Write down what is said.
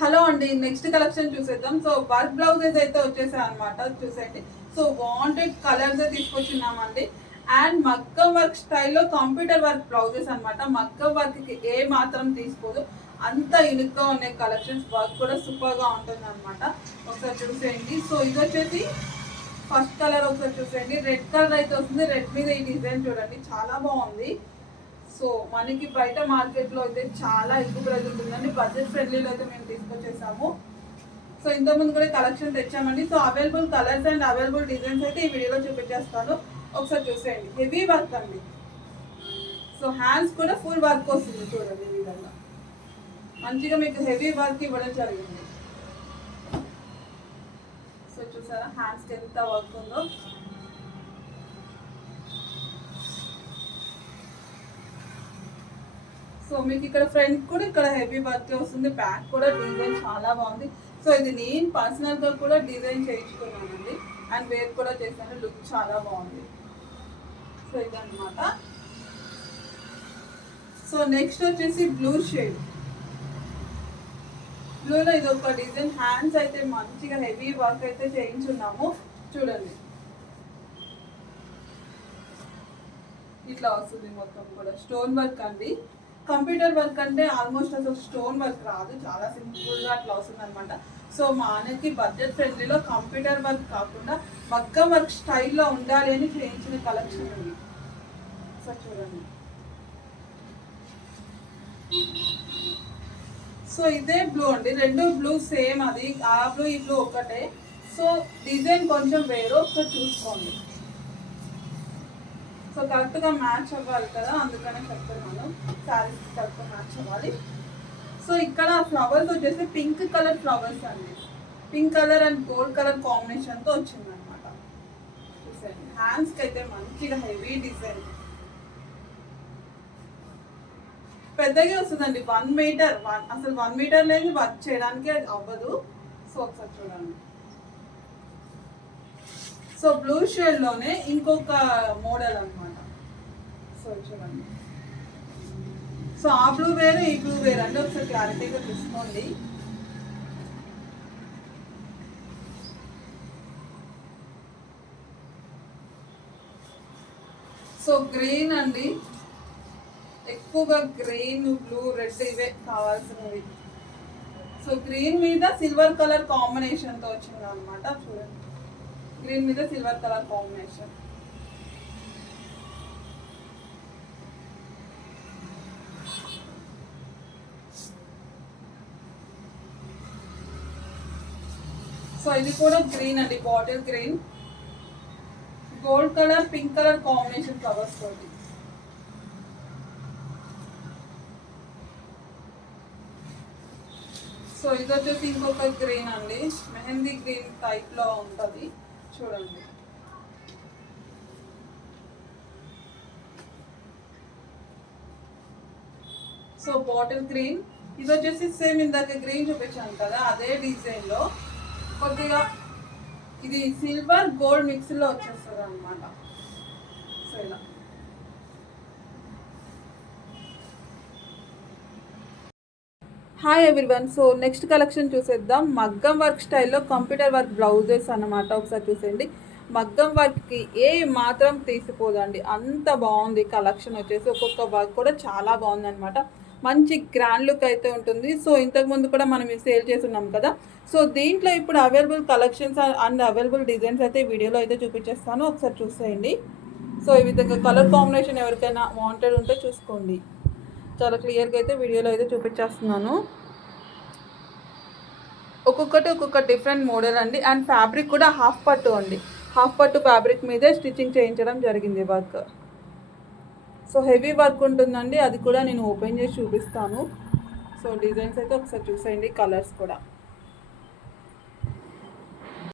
Hello అండి next collection చూసేద్దాం. So work blouses అయితే వచ్చేసాయి అనమాట చూసేయండి. సో వాంటెడ్ కలర్స్ తీసుకొచ్చినామండి అండ్ మగ్గం వర్క్ స్టైల్లో కంప్యూటర్ వర్క్ బ్లౌజెస్ అనమాట మగ్గం వర్క్కి ఏ మాత్రం తీసుకోదు. అంత యూనిక్గా ఉన్నాయి కలెక్షన్స్ వర్క్ కూడా సూపర్గా ఉంటుంది అనమాట ఒకసారి చూసేయండి. సో ఇది వచ్చేసి ఫస్ట్ కలర్ ఒకసారి చూసేయండి. రెడ్ కలర్ అయితే వస్తుంది. రెడ్ మీద ఈ డిజైన్ చూడండి. చాలా బాగుంది. సో మనకి బయట మార్కెట్లో అయితే చాలా ఎక్కువ ప్రైజ్ ఉంటుందండి. బడ్జెట్ ఫ్రెండ్లీలో అయితే మేము తీసుకొచ్చేసాము. సో ఇంతకుముందు కూడా collection తెచ్చామండి. So available colours and available designs అయితే ఈ వీడియోలో చూపించేస్తాను. ఒకసారి చూసేయండి. హెవీ వర్క్ అండి. సో హ్యాండ్స్ కూడా ఫుల్ వర్క్ వస్తుంది చూడండి ఈ విధంగా. మంచిగా మీకు హెవీ వర్క్ ఇవ్వడం జరిగింది. సో చూసారా హ్యాండ్స్కి ఎంత వర్క్ ఉందో. సో మీకు ఇక్కడ ఫ్రంట్ కూడా ఇక్కడ హెవీ వర్క్ వస్తుంది బ్యాక్ కూడా డిజైన్ చాలా బాగుంది. సో ఇది నేను పర్సనల్గా కూడా డిజైన్ చేయించుకున్నానండి. అండ్ వేర్ కూడా చేశాను లుక్ చాలా బాగుంది. సో ఇదన్నమాట. సో నెక్స్ట్ వచ్చేసి బ్లూ షేడ్ బ్లూలో ఇది ఒక డిజైన్ హ్యాండ్స్ అయితే మంచిగా హెవీ వర్క్ అయితే చేయించున్నాము. చూడండి. ఇట్లా వస్తుంది మొత్తం కూడా స్టోన్ వర్క్ అండి. కంప్యూటర్ వర్క్ అంటే ఆల్మోస్ట్ అసలు స్టోన్ వర్క్ రాదు. చాలా సింపుల్గా అట్లా వస్తుంది అనమాట సో అన్నకి బడ్జెట్ ఫ్రెండ్లీలో కంప్యూటర్ వర్క్ కాకుండా మగ్గం వర్క్ స్టైల్లో ఉండాలి అని చేయించిన కలెక్షన్ అండి సో చూడండి. సో ఇదే బ్లూ అండి. రెండు బ్లూ సేమ్ అది. ఆ బ్లూ ఈ బ్లూ ఒకటే సో డిజైన్ కొంచెం వేరు. ఒకసారి చూసుకోండి. సో కరెక్ట్గా మ్యాచ్ అవ్వాలి కదా అందుకనే చెప్తున్నాను. శారీస్ కరెక్ట్గా మ్యాచ్ అవ్వాలి. సో ఇక్కడ ఫ్లవర్స్ వచ్చేసి పింక్ కలర్ ఫ్లవర్స్ అండి. Pink colour and gold colour కాంబినేషన్తో వచ్చిందనమాట హ్యాండ్స్కి అయితే మంచిగా హెవీ డిజైన్. పెద్దగా వస్తుందండి. వన్ మీటర్ వన్ అసలు వన్ మీటర్ లేని వర్క్ చేయడానికి అది అవ్వదు. సో ఒకసారి చూడండి. సో బ్లూ షేడ్లోనే ఇంకొక మోడల్ అనమాట సో చూడండి. సో ఆ బ్లూ వేరు ఈ బ్లూ వేరు అంటే ఒకసారి క్లారిటీగా తీసుకోండి సో గ్రీన్ అండి. ఎక్కువగా గ్రీన్ బ్లూ రెడ్ ఇవే కావాల్సినవి. సో గ్రీన్ మీద సిల్వర్ కలర్ కాంబినేషన్తో వచ్చింది అనమాట చూడండి. గ్రీన్ మీద సిల్వర్ కలర్ కాంబినేషన్ సో ఇది కూడా గ్రీన్ అండి bottle green gold colour pink colour combination flowers తోటి. సో ఇది వచ్చేసి ఇంకొక గ్రీన్ అండి. మెహందీ గ్రీన్ టైప్లో ఉంటది. చూడండి. So bottle green. ఇది వచ్చేసి సేమ్ ఇందాక గ్రీన్ చూపించాను కదా అదే డిజైన్లో కొద్దిగా ఇది సిల్వర్ గోల్డ్ మిక్స్లో వచ్చేస్తుంది అనమాట సో ఇలా. Hi everyone so next collection చూసేద్దాం. మగ్గం వర్క్ స్టైల్లో కంప్యూటర్ వర్క్ బ్లౌజెస్ అన్నమాట. ఒకసారి చూసేయండి. మగ్గం వర్క్కి ఏ మాత్రం తీసిపోదండి. అంత బాగుంది కలెక్షన్ వచ్చేసి. ఒక్కొక్క వర్క్ కూడా చాలా బాగుంది అనమాట మంచి గ్రాండ్ లుక్ అయితే ఉంటుంది. సో ఇంతకుముందు కూడా మనం సేల్ చేస్తున్నాం కదా. సో దీంట్లో ఇప్పుడు available collections and available designs అయితే వీడియోలో అయితే చూపించేస్తాను. ఒకసారి చూసేయండి. సో ఈ విధంగా కలర్ కాంబినేషన్ ఎవరికైనా వాంటెడ్ ఉంటే చూసుకోండి. చాలా క్లియర్గా అయితే వీడియోలో అయితే చూపించేస్తున్నాను. ఒక్కొక్కటి ఒక్కొక్క డిఫరెంట్ మోడల్ అండి. అండ్ ఫ్యాబ్రిక్ కూడా హాఫ్ పట్టు అండి. హాఫ్ పట్టు ఫ్యాబ్రిక్ మీదే స్టిచ్చింగ్ చేయించడం జరిగింది వర్క్ సో హెవీ వర్క్ ఉంటుందండి. అది కూడా నేను ఓపెన్ చేసి చూపిస్తాను. సో డిజైన్స్ అయితే ఒకసారి చూసేయండి కలర్స్ కూడా.